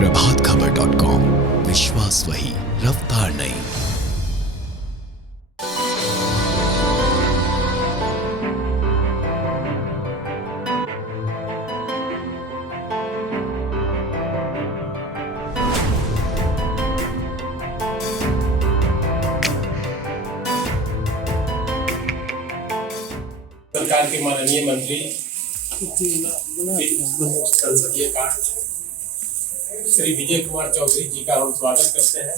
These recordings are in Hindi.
प्रभातखबर.com, विश्वास वही, रफ्तार नहीं। सरकार के माननीय मंत्री संसदीय कार्य श्री विजय कुमार चौधरी जी का हम स्वागत करते हैं।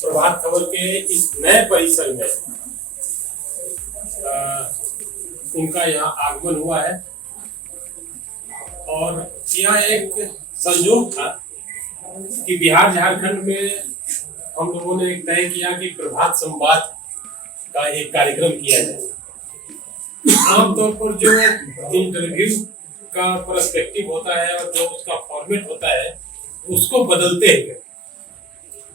प्रभात खबर के इस नए परिसर में उनका यहाँ आगमन हुआ है और यह एक संयोग था कि बिहार झारखंड में हम लोगों ने तय किया कि प्रभात संवाद का एक कार्यक्रम किया जाए। आमतौर पर जो इंटरव्यू का पर्सपेक्टिव होता है और जो उसका फॉर्मेट होता है उसको बदलते हुए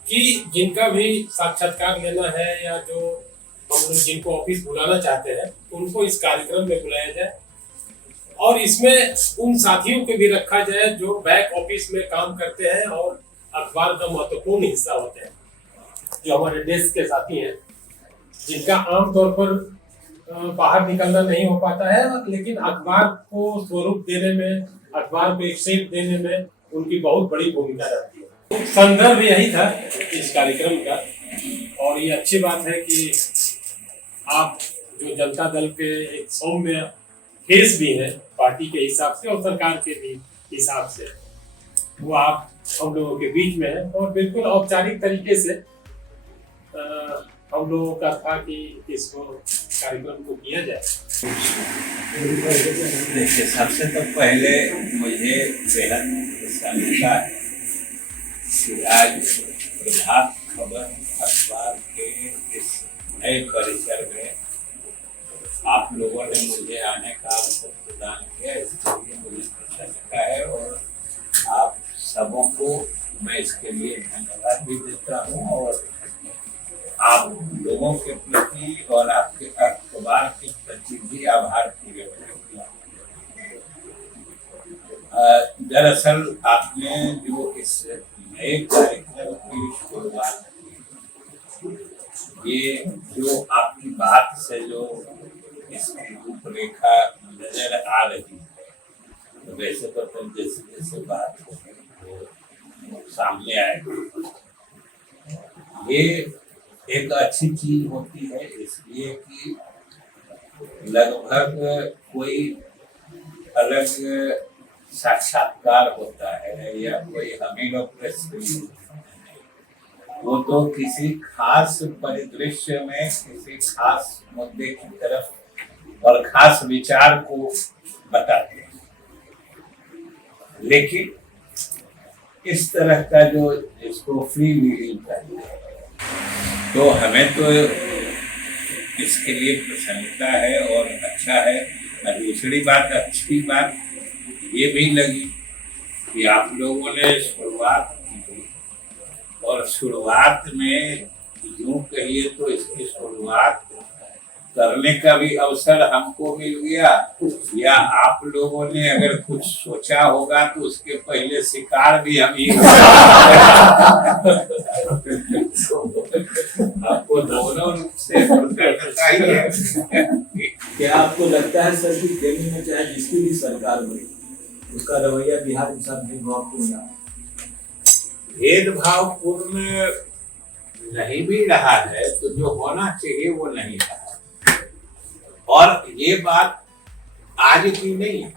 कि जिनका भी साक्षात्कार लेना है या जो हम लोग जिनको ऑफिस बुलाना चाहते हैं उनको इस कार्यक्रम में बुलाया जाए और इसमें उन साथियों को भी रखा जाए जो बैक ऑफिस में काम करते हैं और अखबार का महत्वपूर्ण हिस्सा होते हैं, जो हमारे डेस्क के साथी हैं जिनका आमतौर पर बाहर निकलना नहीं हो पाता है, लेकिन अखबार को स्वरूप देने में, अखबार को एक शेप देने में उनकी बहुत बड़ी भूमिका रहती है। संदर्भ यही था इस कार्यक्रम का और ये अच्छी बात है कि आप जो जनता दल के एक सौम्य फेस भी है पार्टी के हिसाब से और सरकार के भी हिसाब से, वो आप हम लोगों के बीच में है और बिल्कुल औपचारिक तरीके से हम लोगों का था कि इसको कार्यक्रम को किया जाए। देखिए, सबसे तो पहले मुझे बेहद प्रसन्नता है कि आज प्रभात खबर अखबार के इस नए परिसर में आप लोगों ने मुझे आने का अवसर प्रदान किया, इसके लिए मुझे प्रसन्नता है और आप सबों को मैं इसके लिए धन्यवाद भी देता हूँ और आप लोगों के प्रति और आपके अखबार के प्रति भी आभार पूरे किया। दरअसल आपने जो इस नए कार्यक्रम की शुरुआत की, ये जो आपकी बात से जो इसकी रूपरेखा नजर आ रही है, तो वैसे तो जैसे जैसे बात तो सामने आएगी, ये एक अच्छी चीज होती है इसलिए कि लगभग कोई अलग साक्षात्कार होता है या कोई हमी लोग प्रेस वो तो किसी खास परिदृश्य में किसी खास मुद्दे की तरफ और खास विचार को बताते हैं, लेकिन इस तरह का जो इसको फ्री रीडिंग कहते हैं तो हमें तो इसके लिए प्रसन्नता है और अच्छा है। दूसरी बात, अच्छी बात ये भी लगी कि आप लोगों ने शुरुआत की और शुरुआत में यूं कहिए तो इसकी शुरुआत करने का भी अवसर हमको मिल गया या आप लोगों ने अगर कुछ सोचा होगा तो उसके पहले शिकार भी हम ही आपको दोनों रूप से प्रसन्नता ही है। क्या आपको लगता है सर कि दिल्ली में चाहे जिसकी भी सरकार बनी उसका रवैया बिहार के साथ भेदभावपूर्ण नहीं भी रहा है, तो जो होना चाहिए वो नहीं रहा और ये बात आज की नहीं है।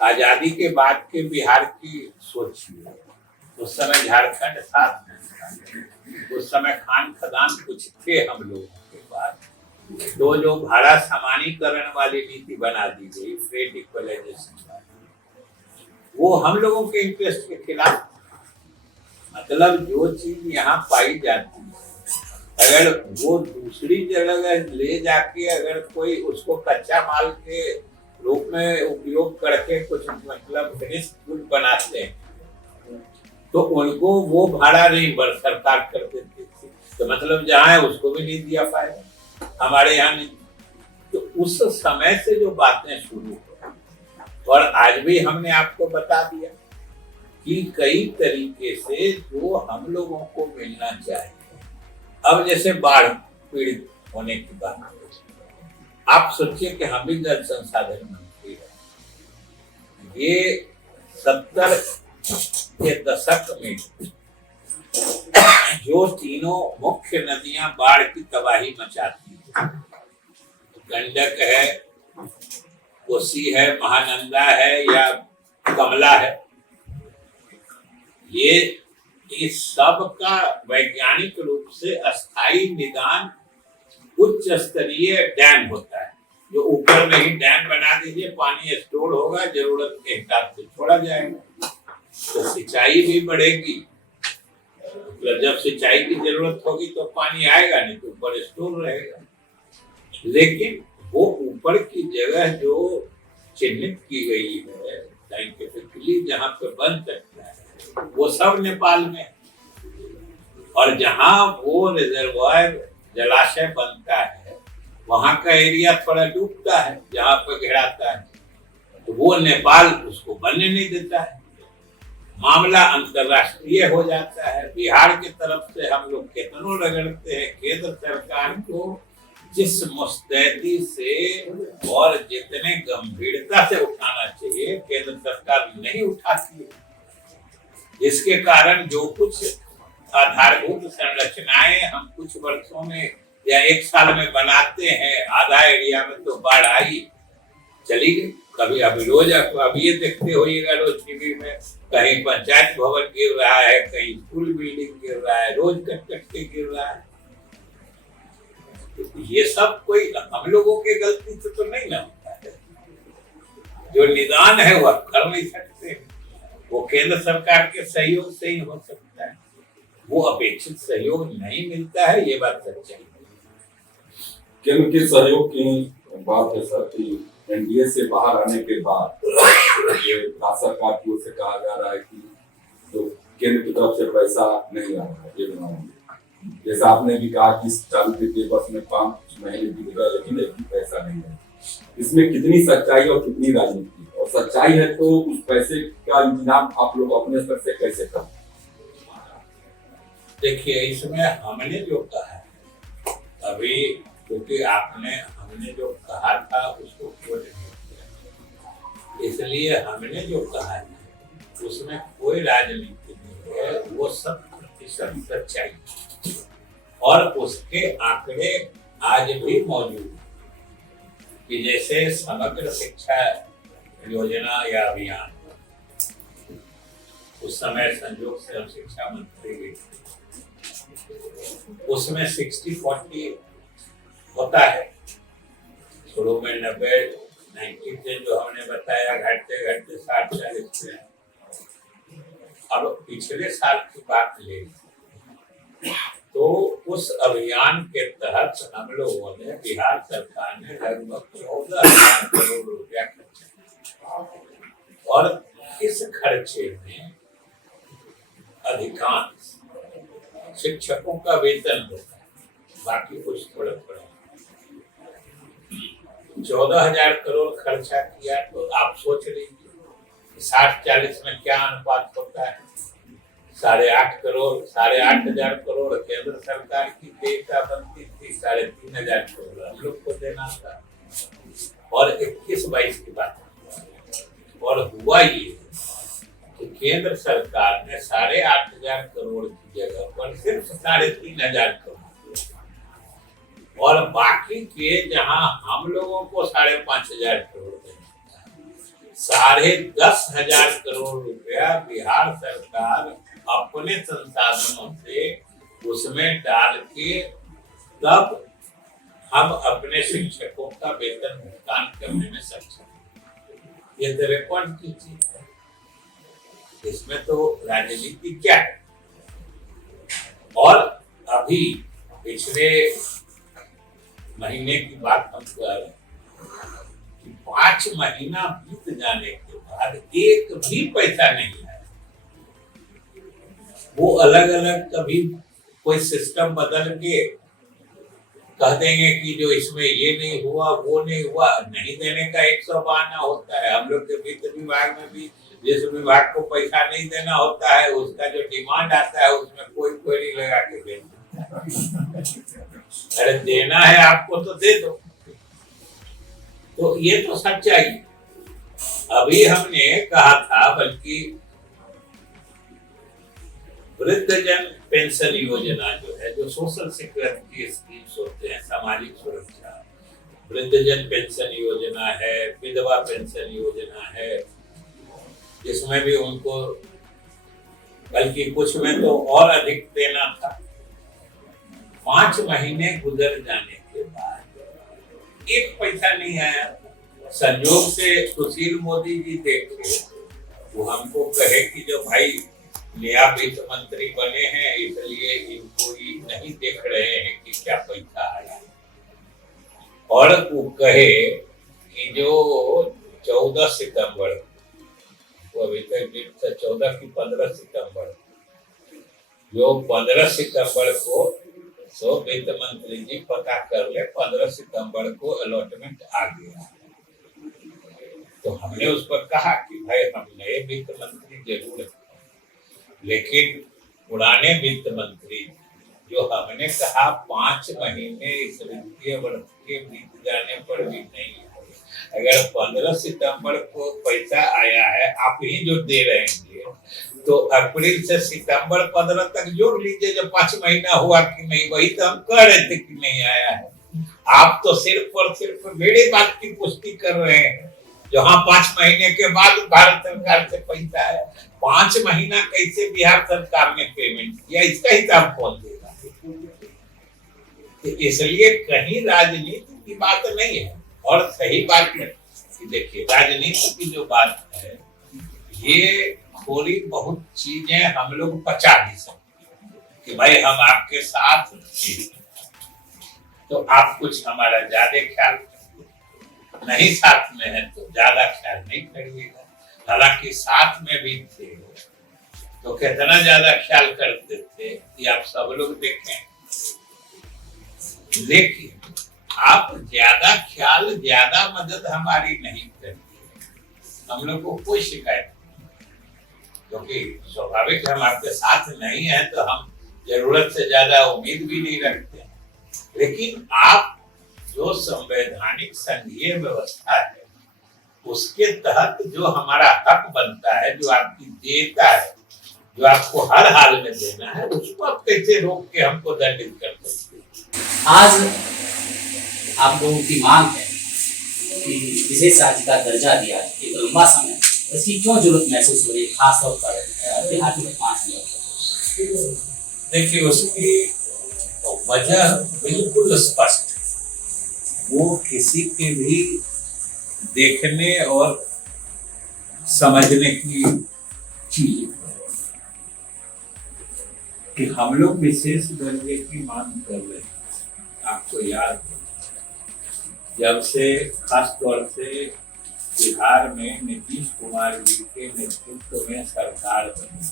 आजादी के बाद के बिहार की सोचिए, उस समय झारखंड साथ में था, उस समय खान खदान कुछ थे हम लोगों के पास, तो जो भाड़ा समानीकरण वाली नीति बना दी गई, फ्रेट इक्वलाइजेशन, वो हम लोगों के इंटरेस्ट के खिलाफ। मतलब जो चीज यहाँ पाई जाती है अगर वो दूसरी जगह ले जाके अगर कोई उसको कच्चा माल के रूप में उपयोग करके कुछ मतलब फिनिश्ड गुड बनाते हैं तो उनको वो भाड़ा नहीं सरकार कर देती थी, तो मतलब जहाँ है उसको भी नहीं दिया पाएगा, हमारे यहाँ नहीं। तो उस समय से जो बातें शुरू हो और आज भी हमने आपको बता दिया कि कई तरीके से जो हम लोगों को मिलना चाहिए। अब जैसे बाढ़ पीड़ित होने की बात, आप सोचिए कि हम भी जल संसाधन मंत्री हैं। ये 70 के दशक में जो तीनों मुख्य नदियां बाढ़ की तबाही मचाती हैं, गंडक है, कोसी है, महानंदा है या कमला है, ये इस सब का वैज्ञानिक रूप से अस्थायी निदान उच्च स्तरीय डैम होता है, जो ऊपर में ही डैम बना दीजिए, पानी स्टोर होगा, जरूरत के हिसाब से छोड़ा जाएगा, तो सिंचाई भी बढ़ेगी। मतलब जब सिंचाई की जरूरत होगी तो पानी आएगा, नहीं तो ऊपर स्टोर रहेगा। लेकिन वो ऊपर की जगह जो चिन्हित की गई है साइंटिफिकली, जहाँ पे बन सकता है, वो सब नेपाल में, और जहाँ वो रिजर्वायर जलाशय बनता है वहां का एरिया थोड़ा डूबता है, जहाँ पे घेराता है, तो वो नेपाल उसको बनने नहीं देता है। मामला अंतरराष्ट्रीय हो जाता है। बिहार की तरफ से हम लोग कितनों रगड़ते हैं केंद्र सरकार को, जिस मुस्तैदी से और जितने गंभीरता से उठाना चाहिए केंद्र सरकार नहीं उठाती है, जिसके कारण जो कुछ आधारभूत संरचनाएं हम कुछ वर्षों में या एक साल में बनाते हैं, आधा एरिया में तो बाढ़ आई चली गई। कभी अभी रोज अभी ये देखते होइएगा रोज टीवी में, कहीं पंचायत भवन गिर रहा है, कहीं स्कूल बिल्डिंग गिर रहा है, रोज कट के गिर रहा है। तो ये सब कोई हम लोगों के गलती से तो नहीं ना होता है। जो निदान है वह कर नहीं सकते, वो केंद्र सरकार के सहयोग से ही हो सकता है, वो अपेक्षित सहयोग नहीं मिलता है, ये बात सच्चाई है। केंद्र के सहयोग की बात है सर कि एनडीए से बाहर आने के बाद ये राज्य सरकार की ओर से कहा जा रहा है कि तो केंद्र की तरफ से पैसा नहीं आ रहा है ये बनाने। जैसा आपने भी कहा कि चालू वित्तीय वर्ष में 5 महीने बीत गए लेकिन एक भी पैसा नहीं है, इसमें कितनी सच्चाई और कितनी राजनीति, और सच्चाई है तो उस पैसे का इंतजाम आप लोग अपने स्तर से कैसे करते? देखिए, इसमें हमने जो कहा है अभी, क्योंकि हमने जो कहा था उसको कोट नहीं किया, इसलिए हमने जो कहा है उसमें कोई राजनीति नहीं है, वो 100% सच्चाई, और उसके आंकड़े आज भी मौजूद हैं कि जैसे समग्र शिक्षा योजना या अभियान, उस समय संयोग से हम शिक्षा मंत्री भी थे, उसमें 60-40 होता है। शुरू में 90 से जो हमने बताया घटते घटते 60-40 से, अब पिछले साल की बात ले तो उस अभियान के तहत हम लोगों ने, बिहार सरकार ने लगभग 14,000 करोड़ रुपया खर्चा, और इस खर्चे में अधिकांश शिक्षकों का वेतन होता है, बाकी कुछ थोड़ा थोड़ा। 14,000 करोड़ खर्चा किया, तो आप सोच लीजिए 60-40 में क्या अनुपात होता है। 8.5 करोड़, 8,500 करोड़ केंद्र सरकार की देयता बनती थी, 3,500 करोड़ हम लोग को देना था, और 21-22 की बात। और हुआ ये कि केंद्र सरकार ने 8,500 करोड़ की जगह पर सिर्फ 3,500 करोड़, और बाकी के जहां हम लोगों को 5,500 करोड़ देना था, 10,500 करोड़ रुपया बिहार सरकार अपने संसाधनों से उसमें डाल के तब हम अपने शिक्षकों का वेतन भुगतान करने में सक्षम। ये तो रिकॉर्ड की चीज है, इसमें तो राजनीति क्या है। और अभी पिछले महीने की बात हम कर रहे हैं कि 5 महीना बीत जाने के बाद एक भी पैसा नहीं आया। वो अलग अलग कभी कोई सिस्टम बदल के कह देंगे कि जो इसमें ये नहीं हुआ वो नहीं हुआ। नहीं देने का 100 बहाना होता है। हम लोग के वित्त विभाग में भी जिस विभाग को पैसा नहीं देना होता है उसका जो डिमांड आता है उसमें कोई क्वेरी लगा के दे अरे देना है आपको तो दे दो। तो ये तो सच्चाई। अभी हमने कहा था, बल्कि वृद्धजन पेंशन योजना जो है, जो सोशल सिक्योरिटी स्कीम्स होते हैं, सामाजिक सुरक्षा, वृद्धजन पेंशन योजना है, विधवा पेंशन योजना है, जिसमें भी उनको बल्कि कुछ में तो और अधिक देना था। 5 महीने गुजर जाने के बाद 1 पैसा नहीं आया। संयोग से सुशील मोदी जी देखे, वो हमको कहे कि जो भाई नया वित्त मंत्री बने हैं इसलिए इनको ही नहीं देख रहे हैं कि क्या पैसा आया। और वो कहे कि जो 14 सितंबर को, अभी तक डेट था 14 की 15 सितंबर, जो 15 सितंबर को तो वित्त मंत्री जी पता कर ले 15 सितंबर को अलॉटमेंट आ गया। तो हमने उस पर कहा कि भाई हम नए वित्त मंत्री जरूर है, लेकिन पुराने वित्त मंत्री जो हमने कहा 5 महीने इस वित्तीय वर्ष के बीत जाने पर भी नहीं, अगर 15 सितंबर को पैसा आया है, आप ही जो दे रहे हैं, तो अप्रैल से सितंबर 15 तक जोड़ लीजिए, जब 5 महीना हुआ कि नहीं। वही तो हम कह रहे थे कि नहीं आया है। आप तो सिर्फ और सिर्फ मेरी बात की पुष्टि कर रहे हैं, जहाँ 5 महीने के बाद भारत सरकार से पैसा आया। 5 महीना कैसे बिहार सरकार ने पेमेंट किया, इसका हिसाब कौन देगा? तो इसलिए कहीं राजनीति की बात नहीं है। और सही बात है कि देखिए, राजनीति की जो बात है, ये थोड़ी बहुत चीजें हम लोग पचा भी सकते कि भाई हम आपके साथ तो आप कुछ हमारा ज्यादा ख्याल नहीं, साथ में है तो ज्यादा ख्याल नहीं करिएगा। हालांकि साथ में भी थे तो कितना ज्यादा ख्याल करते थे कि आप सब लोग देखें। लेकिन आप ज्यादा ख्याल, ज्यादा मदद हमारी नहीं करती। हम लोग को कोई शिकायत नहीं, क्योंकि स्वाभाविक हम आपके साथ नहीं है तो हम जरूरत से ज्यादा उम्मीद भी नहीं रखते। लेकिन आप जो संवैधानिक संघीय व्यवस्था है उसके तहत जो हमारा हक बनता है, जो आपकी देयता है, जो आपको हर हाल में देना है, उसको आप कैसे रोक के हमको दंडित कर सकते हैं? आज आप लोगों की मांग है कि विशेष राज्य का दर्जा दिया है, एक लंबा समय, इसकी क्यों जरूरत महसूस हो रही है, खासतौर पर बिहार में 5 मिनट? देखिए, उसकी वजह बिल्कुल स्पष्ट, वो किसी के भी देखने और समझने की चीज कि हम लोग विशेष दर्जे की मांग कर रहे हैं। आपको याद है, जब से खास तौर से बिहार में नीतीश कुमार जी के नेतृत्व में सरकार बनी,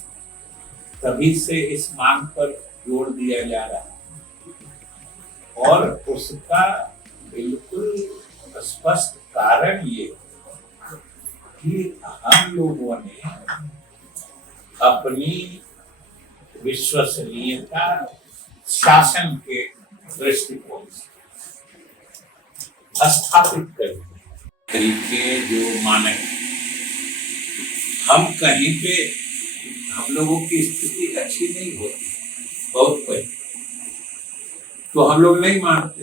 तभी से इस मांग पर जोर दिया जा रहा है। और उसका बिल्कुल स्पष्ट कारण ये कि हम लोगों ने अपनी विश्वसनीयता शासन के दृष्टिकोण से स्थापित कर तरीके जो मानक, हम कहीं पे हम लोगों की स्थिति अच्छी नहीं होती, बहुत पहले तो हम लोग नहीं मानते,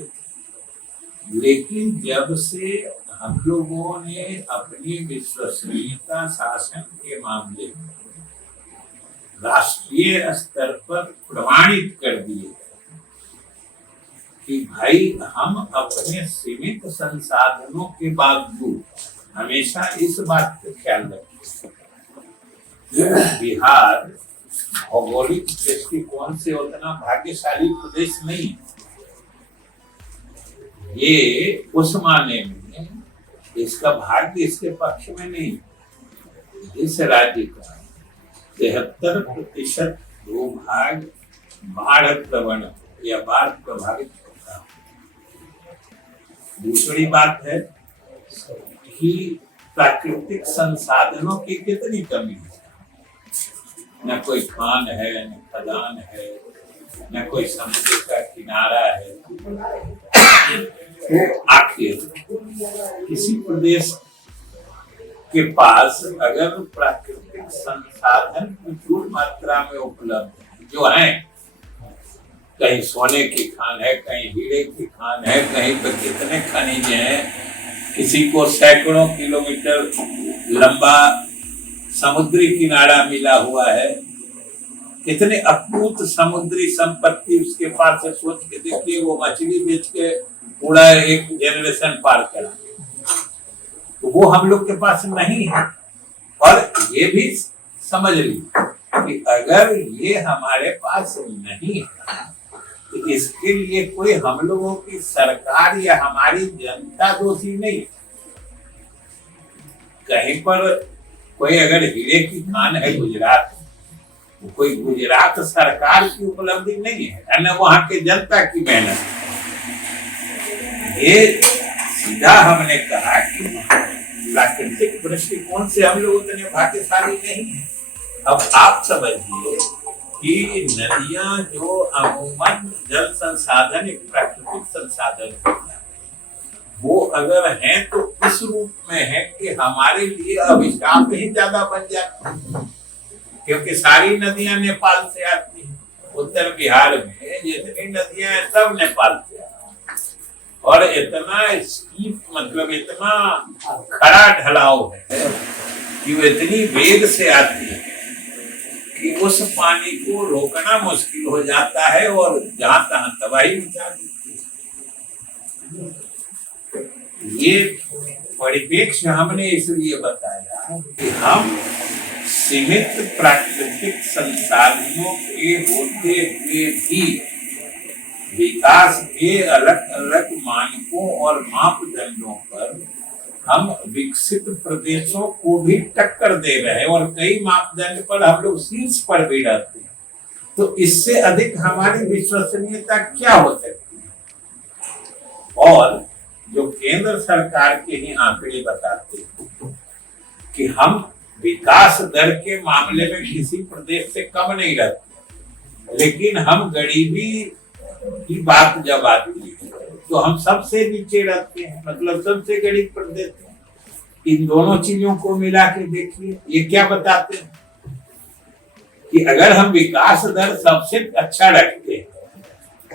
लेकिन जब से हम लोगों ने अपनी विश्वसनीयता शासन के मामले में राष्ट्रीय स्तर पर प्रमाणित कर दिए कि भाई हम अपने सीमित संसाधनों के बावजूद हमेशा इस बात का ख्याल रखें, बिहार भौगोलिक दृष्टिकोण से उतना भाग्यशाली प्रदेश नहीं है। ये उस माने में इसका भाग्य इसके पक्ष में नहीं। इस राज्य का 73% भूभाग बाढ़ प्रवण या बाढ़ प्रभावित होता है। दूसरी बात है कि प्राकृतिक संसाधनों की कितनी कमी है। न कोई खान है, न खदान है, न कोई समुद्र का किनारा है। तो आखिर किसी प्रदेश के पास अगर प्राकृतिक संसाधन प्रचुर मात्रा में उपलब्ध जो है, कहीं सोने की खान है, कहीं हीरे की खान है, कहीं पर कितने खनिज हैं, किसी को सैकड़ों किलोमीटर लंबा समुद्री किनारा मिला हुआ है, कितने अद्भुत समुद्री संपत्ति उसके पास है। सोच के देखिए, वो मछली बेच के पूरा एक जनरेशन पार करा, तो वो हम लोग के पास नहीं है। और ये भी समझ लीजिए कि अगर ये हमारे पास नहीं है तो इसके लिए कोई हम लोगों की सरकार या हमारी जनता दोषी नहीं है। कहीं पर कोई अगर हीरे की खान है गुजरात, तो कोई गुजरात सरकार की उपलब्धि नहीं है, न वहां के जनता की मेहनत। ये सीधा हमने कहा कि प्राकृतिक दृष्टिकोण से हम लोग उतने भाग्यशाली नहीं है। अब आप समझिए कि नदियां जो अमूमन जल संसाधन एक प्राकृतिक संसाधन होता है, वो अगर हैं तो इस रूप में है कि हमारे लिए अभिशाप ही ज्यादा बन जाता है, क्योंकि सारी नदियां नेपाल से आती हैं। उत्तर बिहार में जितनी नदियां हैं सब नेपाल से आती हैं, और इतना स्टीप मतलब इतना खड़ा ढलाव है कि वो इतनी वेग से आती है कि उस पानी को रोकना मुश्किल हो जाता है और जहां तहां तबाही मचा देती है। ये परिप्रेक्ष्य हमने इसलिए बताया कि हम सीमित प्राकृतिक संसाधनों के होते हुए भी विकास के अलग अलग मानकों और मापदंडों पर हम विकसित प्रदेशों को भी टक्कर दे रहे हैं, और कई मापदंड पर हम लोग शीर्ष पर भी रहते हैं। तो इससे अधिक हमारी विश्वसनीयता क्या हो सकती है। और जो केंद्र सरकार के ही आंकड़े बताते हैं कि हम विकास दर के मामले में किसी प्रदेश से कम नहीं रहते, लेकिन हम गरीबी की बात जब आती है तो हम सबसे नीचे रहते हैं, मतलब सबसे गरीब प्रदेश है। इन दोनों चीजों को मिला के देखिए, ये क्या बताते हैं कि अगर हम विकास दर सबसे अच्छा रखते हैं,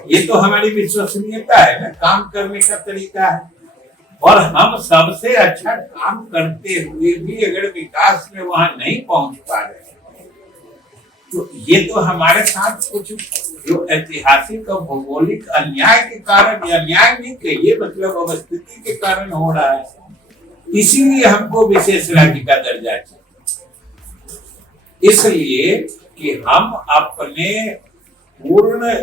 ये तो हमारी विश्वसनीयता है ना, काम करने का तरीका है। और हम सबसे अच्छा काम करते हुए भी अगर विकास में वहां नहीं पहुंच पा रहे, तो ये तो हमारे साथ कुछ जो ऐतिहासिक और भौगोलिक अन्याय के कारण, या अन्याय नहीं कहिए, मतलब अवस्थिति के कारण हो रहा है। इसीलिए हमको विशेष राज्य का दर्जा चाहिए, इसलिए कि हम अपने पूर्ण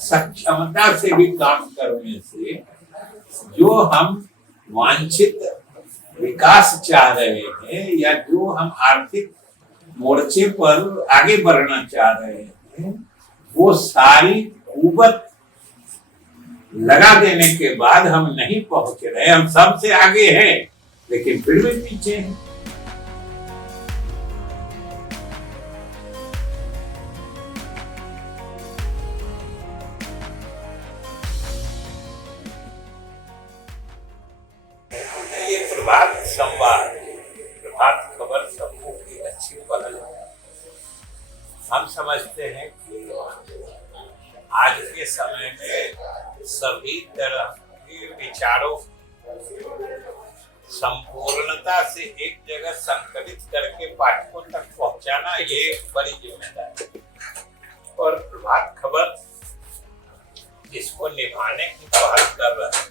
सक्षमता से भी काम करने से जो हम वांछित विकास चाह रहे हैं, या जो हम आर्थिक मोर्चे पर आगे बढ़ना चाह रहे हैं, वो सारी कुवत लगा देने के बाद हम नहीं पहुंच रहे। हम सबसे आगे हैं लेकिन फिर भी पीछे हैं। ये प्रभात संवाद, प्रभात खबर समूह की अच्छी पहल है। हम समझते हैं कि आज के समय में सभी तरह के विचारों संपूर्णता से एक जगह संकलित करके पाठकों तक पहुंचाना, ये बड़ी जिम्मेदारी है। और प्रभात खबर इसको निभाने की पहल कर रहा है,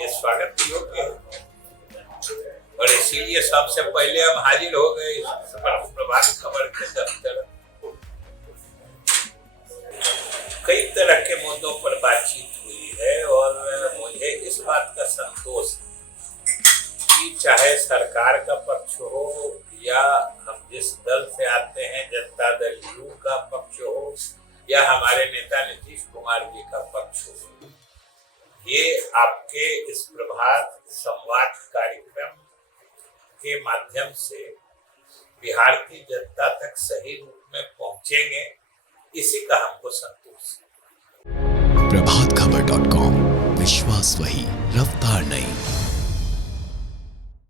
ये स्वागत योग्य है। और इसीलिए सबसे पहले हम हाजिर हो गए इस प्रभात खबर के दफ्तर। कई तरह के मुद्दों पर बातचीत हुई है, और मुझे इस बात का संतोष है कि चाहे सरकार का पक्ष हो या हम जिस दल से आते हैं, जनता दल यू का पक्ष हो या हमारे नेता नीतीश कुमार जी का पक्ष हो, ये आपके इस प्रभात संवाद कार्यक्रम के माध्यम से बिहार की जनता तक सही रूप में पहुंचेंगे, इसी का हमको संतोष है। प्रभातखबर.com, विश्वास वही, रफ्तार नहीं।